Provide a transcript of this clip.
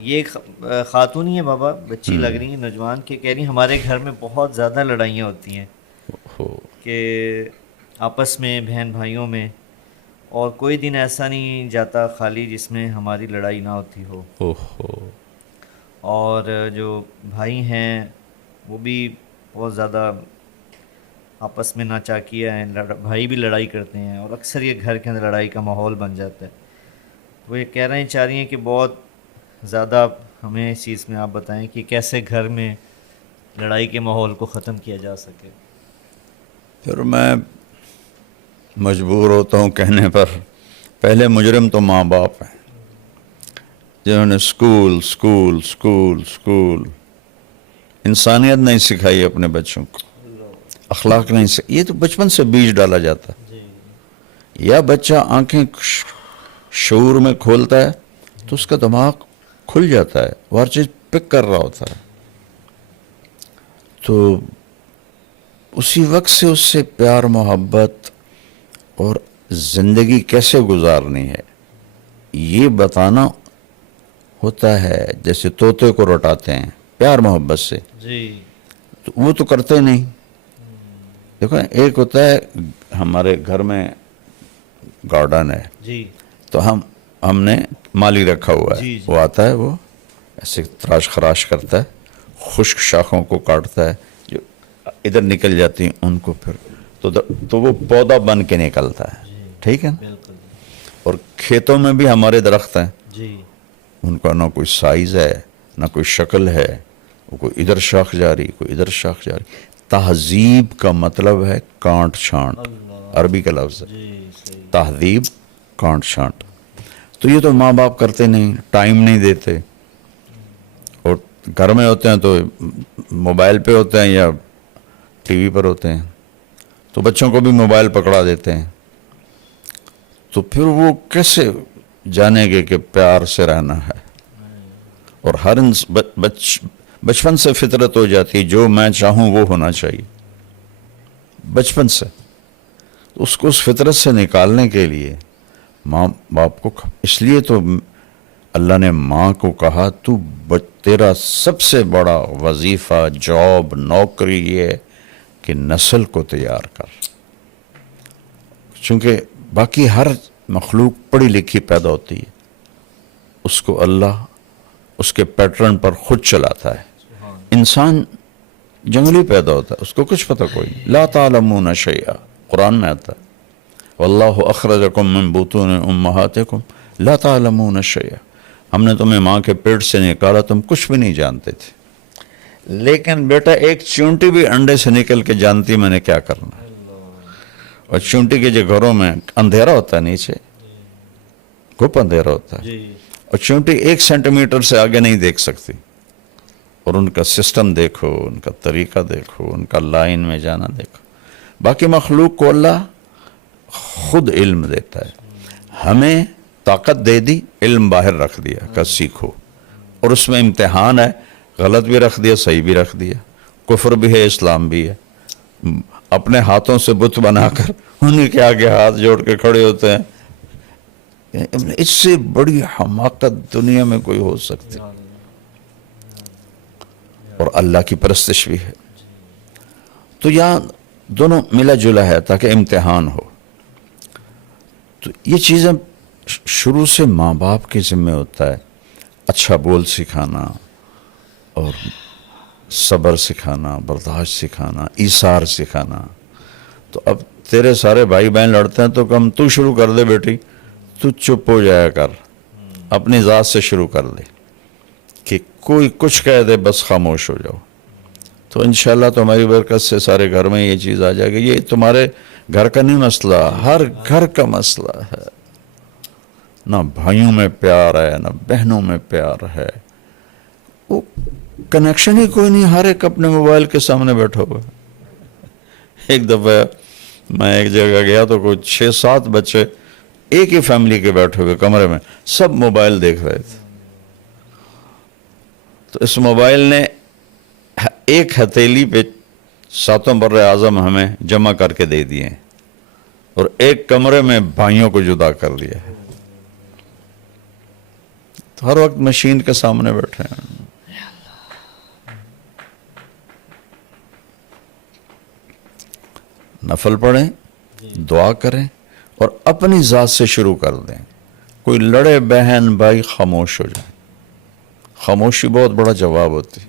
یہ خاتون ہی ہے بابا، بچی لگ رہی ہیں، نوجوان، کے کہہ رہی ہیں ہمارے گھر میں بہت زیادہ لڑائیاں ہوتی ہیں ہو کہ آپس میں، بہن بھائیوں میں، اور کوئی دن ایسا نہیں جاتا خالی جس میں ہماری لڑائی نہ ہوتی ہو۔ ہو ہو اور جو بھائی ہیں وہ بھی بہت زیادہ آپس میں ناچاکیہ ہیں، بھائی بھی لڑائی کرتے ہیں، اور اکثر یہ گھر کے اندر لڑائی کا ماحول بن جاتا ہے۔ وہ یہ کہہ رہے ہیں، چاہ رہی ہیں کہ بہت زیادہ ہمیں اس چیز میں آپ بتائیں کہ کیسے گھر میں لڑائی کے ماحول کو ختم کیا جا سکے۔ پھر میں مجبور ہوتا ہوں کہنے پر، پہلے مجرم تو ماں باپ ہیں، جنہوں نے اسکول انسانیت نہیں سکھائی اپنے بچوں کو، اخلاق نہیں سکھائی۔ یہ تو بچپن سے بیج ڈالا جاتا ہے۔ جی یا بچہ آنکھیں شعور میں کھولتا ہے تو اس کا دماغ کھل جاتا ہے، وہ ہر چیز پک کر رہا ہوتا ہے، تو اسی وقت سے اس سے پیار محبت اور زندگی کیسے گزارنی ہے یہ بتانا ہوتا ہے۔ جیسے طوطے کو رٹاتے ہیں پیار محبت سے، جی تو وہ تو کرتے نہیں۔ دیکھو ایک ہوتا ہے ہمارے گھر میں گارڈن ہے، جی تو ہم نے مالی رکھا ہوا ہے، جی جی وہ آتا ہے، وہ ایسے تراش خراش کرتا ہے، خشک شاخوں کو کاٹتا ہے، جو ادھر نکل جاتی ہیں ان کو پھر تو وہ پودا بن کے نکلتا ہے، جی ٹھیک ہے نا؟ بالکل اور کھیتوں میں بھی ہمارے درخت ہیں، جی ان کا نہ کوئی سائز ہے نہ کوئی شکل ہے، وہ کوئی ادھر شاخ جاری کوئی ادھر شاخ جاری۔ تہذیب کا مطلب ہے کانٹ چھانٹ، اللہ، عربی کا لفظ ہے جی صحیح، تہذیب، کانٹ چھانٹ۔ تو یہ تو ماں باپ کرتے نہیں، ٹائم نہیں دیتے، اور گھر میں ہوتے ہیں تو موبائل پہ ہوتے ہیں یا ٹی وی پر ہوتے ہیں، تو بچوں کو بھی موبائل پکڑا دیتے ہیں، تو پھر وہ کیسے جانیں گے کہ پیار سے رہنا ہے؟ اور ہر بچپن سے فطرت ہو جاتی ہے جو میں چاہوں وہ ہونا چاہیے، بچپن سے۔ اس کو اس فطرت سے نکالنے کے لیے ماں باپ کو، اس لیے تو اللہ نے ماں کو کہا تو تیرا سب سے بڑا وظیفہ، جاب، نوکری یہ ہے کہ نسل کو تیار کر، چونکہ باقی ہر مخلوق پڑھی لکھی پیدا ہوتی ہے، اس کو اللہ اس کے پیٹرن پر خود چلاتا ہے۔ سبحان انسان جنگلی پیدا ہوتا ہے، اس کو کچھ پتہ کوئی نہیں، لا تعلمون شیئا، قرآن میں آتا ہے، واللہ اخرجکم من بطون امہاتکم لا تعلمون شیئا، ہم نے تمہیں ماں کے پیٹ سے نکالا، تم کچھ بھی نہیں جانتے تھے، لیکن بیٹا ایک چونٹی بھی انڈے سے نکل کے جانتی میں نے کیا کرنا ہے۔ اللہ، اور چونٹی کے جو گھروں میں اندھیرا ہوتا ہے، نیچے گھپ اندھیرا ہوتا ہے، جی اور چونٹی 1 سینٹی میٹر سے آگے نہیں دیکھ سکتی، اور ان کا سسٹم دیکھو، ان کا طریقہ دیکھو، ان کا لائن میں جانا دیکھو۔ باقی مخلوق کو اللہ خود علم دیتا ہے، ہمیں طاقت دے دی، علم باہر رکھ دیا کہ سیکھو، اور اس میں امتحان ہے، غلط بھی رکھ دیا، صحیح بھی رکھ دیا، کفر بھی ہے، اسلام بھی ہے۔ اپنے ہاتھوں سے بت بنا کر انہیں کے آگے ہاتھ جوڑ کے کھڑے ہوتے ہیں، اس سے بڑی حماقت دنیا میں کوئی ہو سکتی، یا اللہ، یا اور اللہ کی پرستش بھی ہے۔ جی تو یہاں دونوں ملا جلا ہے تاکہ امتحان ہو۔ تو یہ چیزیں شروع سے ماں باپ کے ذمہ ہوتا ہے، اچھا بول سکھانا، اور صبر سکھانا، برداشت سکھانا، ایثار سکھانا۔ تو اب تیرے سارے بھائی بہن لڑتے ہیں تو کم تو شروع کر دے، بیٹی تو چپ ہو جایا کر، اپنی ذات سے شروع کر دے، کہ کوئی کچھ کہہ دے بس خاموش ہو جاؤ، تو انشاءاللہ تمہاری برکت سے سارے گھر میں یہ چیز آ جائے گی۔ یہ تمہارے گھر کا نہیں مسئلہ، ہر گھر کا مسئلہ ہے، نہ بھائیوں میں پیار ہے نہ بہنوں میں پیار ہے، وہ کنیکشن ہی کوئی نہیں، ہر ایک اپنے موبائل کے سامنے بیٹھا ہوا ہے۔ ایک دفعہ میں ایک جگہ گیا تو کوئی 6-7 بچے ایک ہی فیملی کے بیٹھے ہوئے کمرے میں، سب موبائل دیکھ رہے تھے، تو اس موبائل نے ایک ہتھیلی پہ 7 بر اعظم ہمیں جمع کر کے دے دیے، اور ایک کمرے میں بھائیوں کو جدا کر دیا ہے۔ تو ہر وقت مشین کے سامنے بیٹھے ہیں. نفل پڑھیں، دعا کریں اور اپنی ذات سے شروع کر دیں. کوئی لڑے بہن بھائی خاموش ہو جائیں. خاموشی بہت بڑا جواب ہوتی ہے.